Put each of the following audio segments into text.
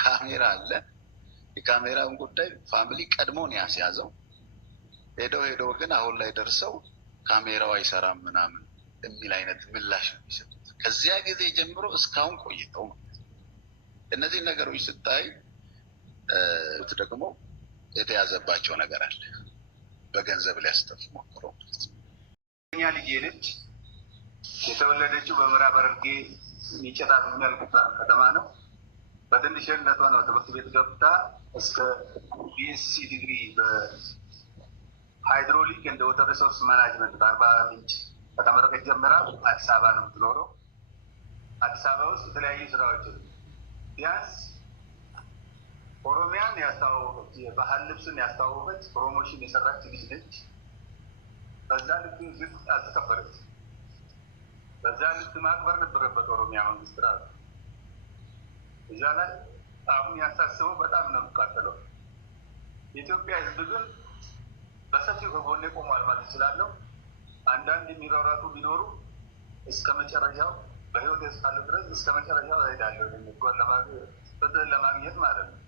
ካሜራ አለ። የካሜራውን ጉዳይ ፋሚሊ ቀድሞን ያስያዘው ሄደው ግን አሁን ላይ ደርሰው ካሜራው አይሰራም ምናምን የሚል አይነት ምላሽ ነው የሚሰጡት። ከዚያ ጊዜ ጀምሮ እስካሁን ቆይተው ማለት ነው። እነዚህ ነገሮች ስታይ ደግሞ የተያዘባቸው ነገር አለ። በገንዘብ ሊያስጠፉ ሞክሮ ማለት ነው። እኛ ልጅ ልጅ የተወለደችው በምዕራብ ሐረርጌ ሚጨታ የሚያልቅባት ከተማ ነው። በትንሽነቷ ነው ትምህርት ቤት ገብታ እስከ ቢኤስሲ ዲግሪ በሃይድሮሊክ እንደ ወተር ሪሶርስ ማናጅመንት በአርባ ምንጭ ከተመረቀች ጀምራ አዲስ አበባ ነው የምትኖረው። አዲስ አበባ ውስጥ የተለያዩ ስራዎች ቢያንስ ኦሮሚያን ያስተዋወቀች፣ የባህል ልብስን ያስተዋወቀች፣ ፕሮሞሽን የሰራች ልጅ ነች። በዛ ልክ ዝቅ አልተከበረች። በዛ ልክ ማክበር ነበረበት ኦሮሚያ መንግስት ራሱ። እዛ ላይ አሁን ያሳስበው በጣም ነው የሚቃጠለው። የኢትዮጵያ ሕዝብ ግን በሰፊው ከጎኔ ቆሟል ማለት እችላለሁ። አንዳንድ የሚሯሯጡ ቢኖሩ እስከ መጨረሻው በህይወት እስካለ ድረስ እስከ መጨረሻው እሄዳለሁ ፍትህን ለማግኘት ማለት ነው።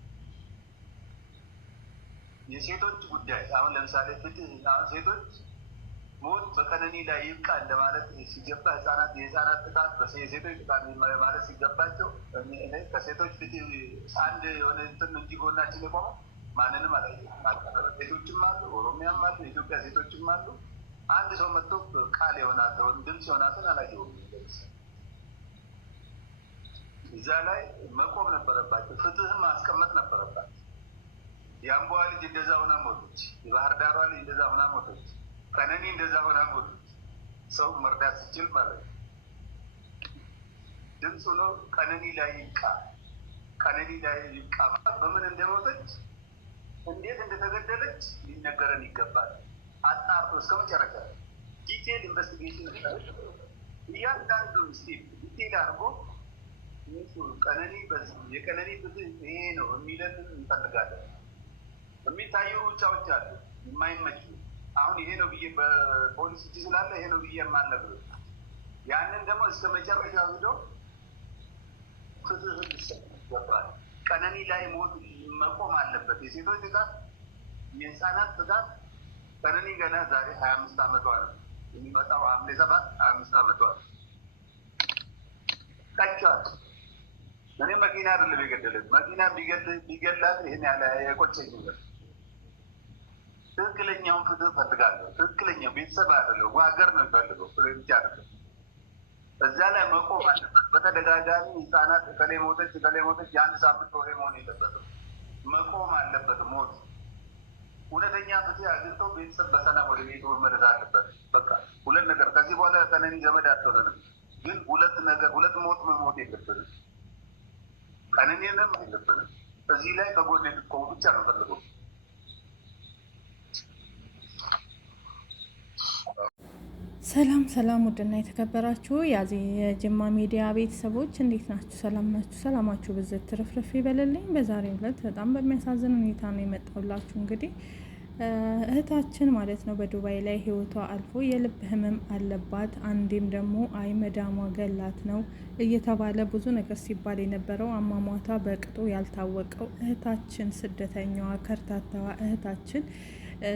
የሴቶች ጉዳይ አሁን ለምሳሌ ፍትህ አሁን ሴቶች ሞት በቀነኒ ላይ ይብቃ እንደማለት ሲገባ የህፃናት ጥቃት የሴቶች ጥቃት ማለት ሲገባቸው ከሴቶች ፍትህ አንድ የሆነ እንትን እንጂ ጎናችን የቆመው ማንንም አላየሁም። ሴቶችም አሉ፣ ኦሮሚያም አሉ፣ የኢትዮጵያ ሴቶችም አሉ። አንድ ሰው መጥቶ ቃል የሆናቸውን ድምፅ የሆናትን አላየሁም። እዛ ላይ መቆም ነበረባቸው፣ ፍትህም ማስቀመጥ ነበረባቸው። የአምቦዋ ልጅ እንደዛ ሆና ሞቶች፣ የባህር ዳሯ ልጅ እንደዛ ሆና ሞቶች፣ ቀነኒ እንደዛ ሆና ሞቶች። ሰው መርዳት ሲችል ማለት ነው። ድምፅ ሆኖ ቀነኒ ላይ ይብቃ፣ ቀነኒ ላይ ይብቃ በምን እንደሞተች እንዴት እንደተገደለች ሊነገረን ይገባል። አጣርቶ እስከ መጨረሻ ዲቴል ኢንቨስቲጌሽን እያንዳንዱ ስቴፕ ዲቴል አድርጎ ቀነኒ የቀነኒ ፍትህ ይሄ ነው የሚለን እንፈልጋለን። የሚታዩ ሩጫዎች አሉ የማይመቹ። አሁን ይሄ ነው ብዬ በፖሊስ እጅ ስላለ ይሄ ነው ብዬ የማልነግርህ፣ ያንን ደግሞ እስከ መጨረሻ ሄዶ ፍትህ ሊሰጥ ይገባል። ቀነኒ ላይ ሞት መቆም አለበት። የሴቶች ጥቃት፣ የህፃናት ጥቃት። ቀነኒ ገና ዛሬ 25 ዓመቷ ነው። የሚመጣው ሐምሌ 7 25 ዓመቷ ነው። ቀጫት እኔ መኪና አይደለም የገደለት፣ መኪና ቢገላት ይህን ያለ የቆጨኝ ነገር። ትክክለኛውን ፍትህ ፈልጋለሁ። ትክክለኛው ቤተሰብ አይደለም ሀገር ነው የሚፈልገው ብቻ አይደለም። እዛ ላይ መቆም አለበት። በተደጋጋሚ ህፃናት ከሌ ሞተች የአንድ ሳምንት ወሬ መሆን የለበትም። መቆም አለበት ሞት። እውነተኛ ፍትህ አግኝቶ ቤተሰብ በሰላም ወደ ቤቱ መመለስ አለበት። በቃ ሁለት ነገር ከዚህ በኋላ ቀነኒ ዘመድ አትሆነንም፣ ግን ሁለት ሞት መሞት የለብንም። ቀነኒንም የለብንም። እዚህ ላይ ከጎን ልትቆሙ ብቻ ነው ፈልገው። ሰላም ውድና የተከበራችሁ የጅማ ሚዲያ ቤተሰቦች እንዴት ናችሁ? ሰላም ናችሁ? ሰላማችሁ ብዝት ትርፍርፍ ይበልልኝ። በዛሬው ዕለት በጣም በሚያሳዝን ሁኔታ ነው የመጣሁላችሁ። እንግዲህ እህታችን ማለት ነው በዱባይ ላይ ህይወቷ አልፎ የልብ ህመም አለባት፣ አንዴም ደግሞ አይ መዳሟ ገላት ነው እየተባለ ብዙ ነገር ሲባል የነበረው አሟሟቷ በቅጡ ያልታወቀው እህታችን ስደተኛዋ ከርታታዋ እህታችን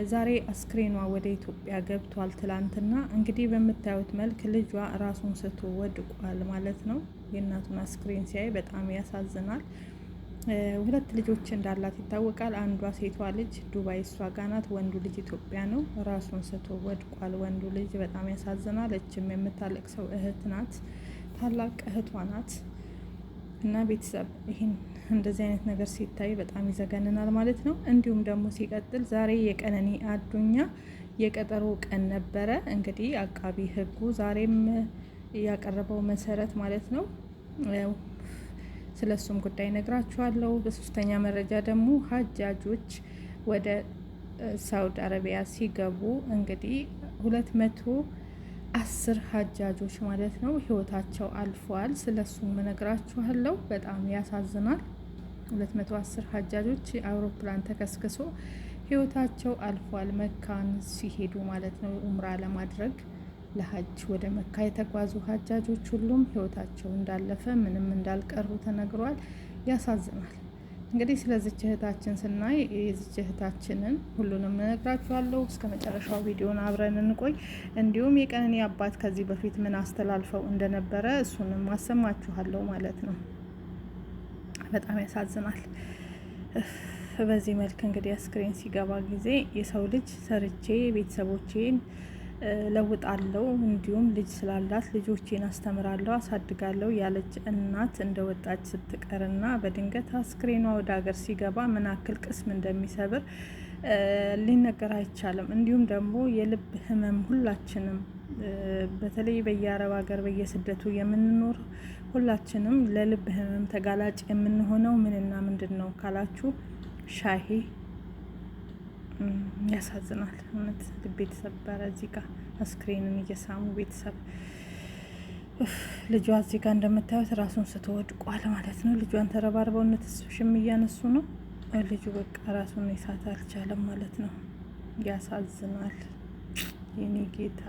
ዛሬ አስክሬኗ ወደ ኢትዮጵያ ገብቷል። ትላንትና እንግዲህ በምታዩት መልክ ልጇ ራሱን ስቶ ወድቋል ማለት ነው። የእናቱን አስክሬን ሲያይ በጣም ያሳዝናል። ሁለት ልጆች እንዳላት ይታወቃል። አንዷ ሴቷ ልጅ ዱባይ እሷ ጋር ናት፣ ወንዱ ልጅ ኢትዮጵያ ነው። ራሱን ስቶ ወድቋል ወንዱ ልጅ። በጣም ያሳዝናል። እችም የምታለቅሰው እህት ናት፣ ታላቅ እህቷ ናት። እና ቤተሰብ ይህን እንደዚህ አይነት ነገር ሲታይ በጣም ይዘገንናል ማለት ነው። እንዲሁም ደግሞ ሲቀጥል ዛሬ የቀነኒ አዱኛ የቀጠሮ ቀን ነበረ። እንግዲህ አቃቢ ሕጉ ዛሬም ያቀረበው መሰረት ማለት ነው። ስለሱም ጉዳይ ነግራችኋለሁ። በሶስተኛ መረጃ ደግሞ ሀጃጆች ወደ ሳውዲ አረቢያ ሲገቡ እንግዲህ 210 ሀጃጆች ማለት ነው ህይወታቸው አልፏል። ስለሱም ነግራችኋለሁ። በጣም ያሳዝናል። 210 ሀጃጆች አውሮፕላን ተከስክሶ ህይወታቸው አልፏል። መካን ሲሄዱ ማለት ነው ኡምራ ለማድረግ ለሀጅ ወደ መካ የተጓዙ ሀጃጆች ሁሉም ህይወታቸው እንዳለፈ ምንም እንዳልቀሩ ተነግሯል። ያሳዝናል። እንግዲህ ስለዚች እህታችን ስናይ የዚች እህታችንን ሁሉንም እነግራችኋለሁ። እስከ መጨረሻው ቪዲዮን አብረን እንቆይ። እንዲሁም የቀነኒ አባት ከዚህ በፊት ምን አስተላልፈው እንደነበረ እሱንም አሰማችኋለሁ ማለት ነው። በጣም ያሳዝናል። በዚህ መልክ እንግዲህ አስክሬን ሲገባ ጊዜ የሰው ልጅ ሰርቼ ቤተሰቦቼን ለውጣለው እንዲሁም ልጅ ስላላት ልጆቼን አስተምራለሁ አሳድጋለሁ ያለች እናት እንደወጣች ስትቀርና በድንገት አስክሬኗ ወደ ሀገር ሲገባ ምን ያክል ቅስም እንደሚሰብር ሊነገር አይቻልም። እንዲሁም ደግሞ የልብ ህመም ሁላችንም በተለይ በየአረብ ሀገር በየስደቱ የምንኖር ሁላችንም ለልብ ህመም ተጋላጭ የምንሆነው ምንና ምንድን ነው ካላችሁ ሻሂ ያሳዝናል። እውነት ልብ የተሰበረ እዚህ ጋር አስክሬንን እየሳሙ ቤተሰብ ልጇ እዚህ ጋር እንደምታዩት ራሱን ስትወድቋል ማለት ነው። ልጇን ተረባርበው እነተስሽም እያነሱ ነው። ልጁ በቃ ራሱን ይሳት አልቻለም ማለት ነው። ያሳዝናል። የኔ ጌታ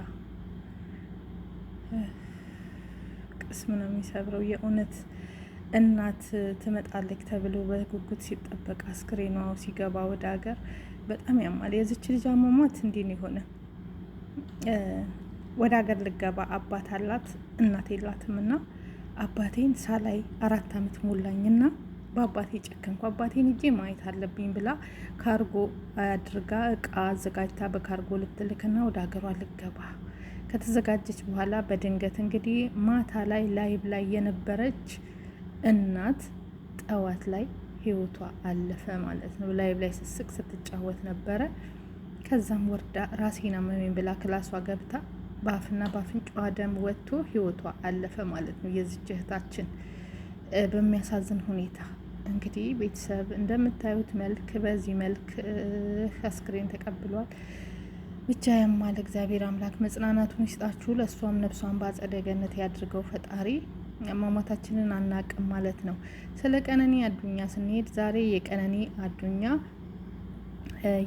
ቅስም ነው የሚሰብረው የእውነት። እናት ትመጣለች ተብሎ በጉጉት ሲጠበቅ አስክሬኗ ሲገባ ወደ ሀገር በጣም ያማል። የዚች ልጅ አሟሟት እንዲህ ነው የሆነ። ወደ ሀገር ልገባ አባት አላት እናት የላትም እና አባቴን ሳላይ 4 አመት ሞላኝና በአባቴ ጨከንኩ። አባቴን እጄ ማየት አለብኝ ብላ ካርጎ አድርጋ እቃ አዘጋጅታ በካርጎ ልትልክና ወደ ሀገሯ ልገባ ከተዘጋጀች በኋላ በድንገት እንግዲህ ማታ ላይ ላይብ ላይ የነበረች እናት ጠዋት ላይ ህይወቷ አለፈ ማለት ነው። ላይብ ላይ ስስቅ ስትጫወት ነበረ። ከዛም ወርዳ ራሴን አመመኝ ብላ ክላሷ ገብታ በአፍና በአፍንጫዋ ደም ወጥቶ ህይወቷ አለፈ ማለት ነው። የዚች እህታችን በሚያሳዝን ሁኔታ እንግዲህ ቤተሰብ እንደምታዩት መልክ በዚህ መልክ አስክሬን ተቀብሏል። ብቻ ያማል። እግዚአብሔር አምላክ መጽናናቱን ይስጣችሁ። ለእሷም ነፍሷን በአጸደ ገነት ያድርገው ፈጣሪ። አሟሟታችንን አናቅም ማለት ነው። ስለ ቀነኒ አዱኛ ስንሄድ ዛሬ የቀነኒ አዱኛ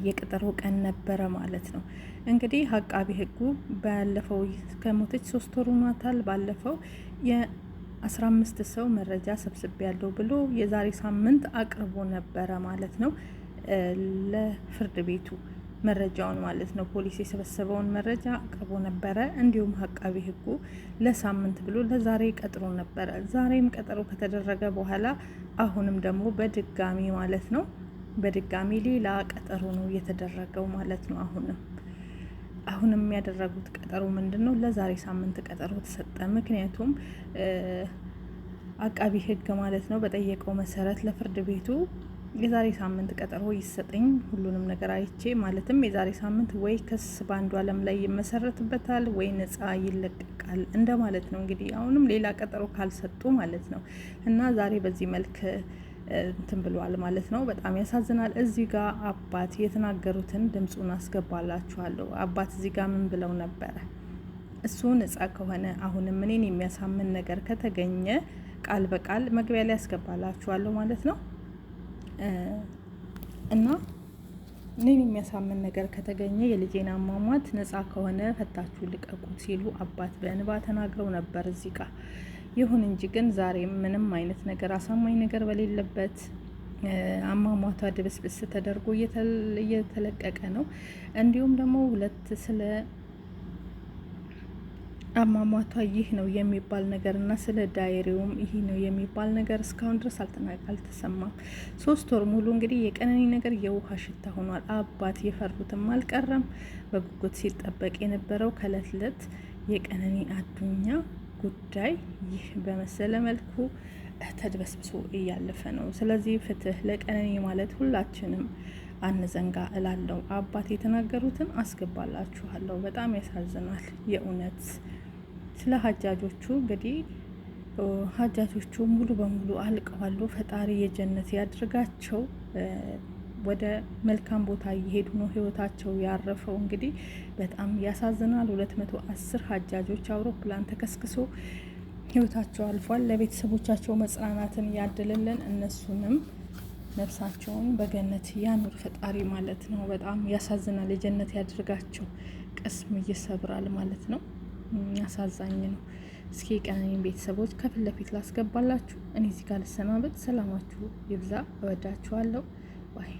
የቀጠሮ ቀን ነበረ ማለት ነው። እንግዲህ አቃቢ ህጉ ባለፈው ከሞተች 3 ወር ሆኗታል። ባለፈው የ15 ሰው መረጃ ሰብስቤ ያለው ብሎ የዛሬ ሳምንት አቅርቦ ነበረ ማለት ነው ለፍርድ ቤቱ መረጃውን ማለት ነው። ፖሊስ የሰበሰበውን መረጃ አቅርቦ ነበረ። እንዲሁም አቃቢ ህጉ ለሳምንት ብሎ ለዛሬ ቀጥሮ ነበረ። ዛሬም ቀጠሮ ከተደረገ በኋላ አሁንም ደግሞ በድጋሚ ማለት ነው በድጋሚ ሌላ ቀጠሮ ነው የተደረገው ማለት ነው። አሁንም ያደረጉት ቀጠሮ ምንድን ነው? ለዛሬ ሳምንት ቀጠሮ ተሰጠ። ምክንያቱም አቃቢ ህግ ማለት ነው በጠየቀው መሰረት ለፍርድ ቤቱ የዛሬ ሳምንት ቀጠሮ ይሰጠኝ ሁሉንም ነገር አይቼ ማለትም የዛሬ ሳምንት ወይ ክስ በአንዱ አለም ላይ ይመሰረትበታል ወይ ነጻ ይለቀቃል እንደማለት ነው። እንግዲህ አሁንም ሌላ ቀጠሮ ካልሰጡ ማለት ነው እና ዛሬ በዚህ መልክ እንትን ብለዋል ማለት ነው። በጣም ያሳዝናል። እዚህ ጋር አባት የተናገሩትን ድምፁን አስገባላችኋለሁ። አባት እዚህ ጋር ምን ብለው ነበረ? እሱ ነጻ ከሆነ አሁንም እኔን የሚያሳምን ነገር ከተገኘ ቃል በቃል መግቢያ ላይ ያስገባላችኋለሁ ማለት ነው እና እኔን የሚያሳምን ነገር ከተገኘ የልጄን አሟሟት ነጻ ከሆነ ፈታችሁ ልቀቁት ሲሉ አባት በእንባ ተናግረው ነበር እዚህ ጋር። ይሁን እንጂ ግን ዛሬ ምንም አይነት ነገር አሳማኝ ነገር በሌለበት አሟሟቷ ድብስብስ ተደርጎ እየተለቀቀ ነው። እንዲሁም ደግሞ ስለ አሟሟቷ ይህ ነው የሚባል ነገር እና ስለ ዳይሪውም ይህ ነው የሚባል ነገር እስካሁን ድረስ አልተሰማም። 3 ወር ሙሉ እንግዲህ የቀነኒ ነገር የውሃ ሽታ ሆኗል። አባት የፈሩትም አልቀረም። በጉጉት ሲጠበቅ የነበረው ከእለት እለት የቀነኒ አዱኛ ጉዳይ ይህ በመሰለ መልኩ ተድበስብሶ እያለፈ ነው። ስለዚህ ፍትህ ለቀነኒ ማለት ሁላችንም አንዘንጋ እላለሁ። አባት የተናገሩትን አስገባላችኋለሁ። በጣም ያሳዝናል የእውነት። ስለ ሀጃጆቹ እንግዲህ ሀጃጆቹ ሙሉ በሙሉ አልቀዋሉ። ፈጣሪ የጀነት ያድርጋቸው። ወደ መልካም ቦታ እየሄዱ ነው። ህይወታቸው ያረፈው እንግዲህ በጣም ያሳዝናል። 210 ሀጃጆች አውሮፕላን ተከስክሶ ህይወታቸው አልፏል። ለቤተሰቦቻቸው መጽናናትን ያድልልን። እነሱንም ነፍሳቸውን በገነት ያኑር ፈጣሪ ማለት ነው። በጣም ያሳዝናል። የጀነት ያድርጋቸው። ቅስም ይሰብራል ማለት ነው። አሳዛኝ ነው። እስኪ ቀነኒን ቤተሰቦች ከፊት ለፊት ላስገባላችሁ። እኔ እዚህ ጋር ልሰናበት። ሰላማችሁ ይብዛ። እወዳችኋለሁ። ባይ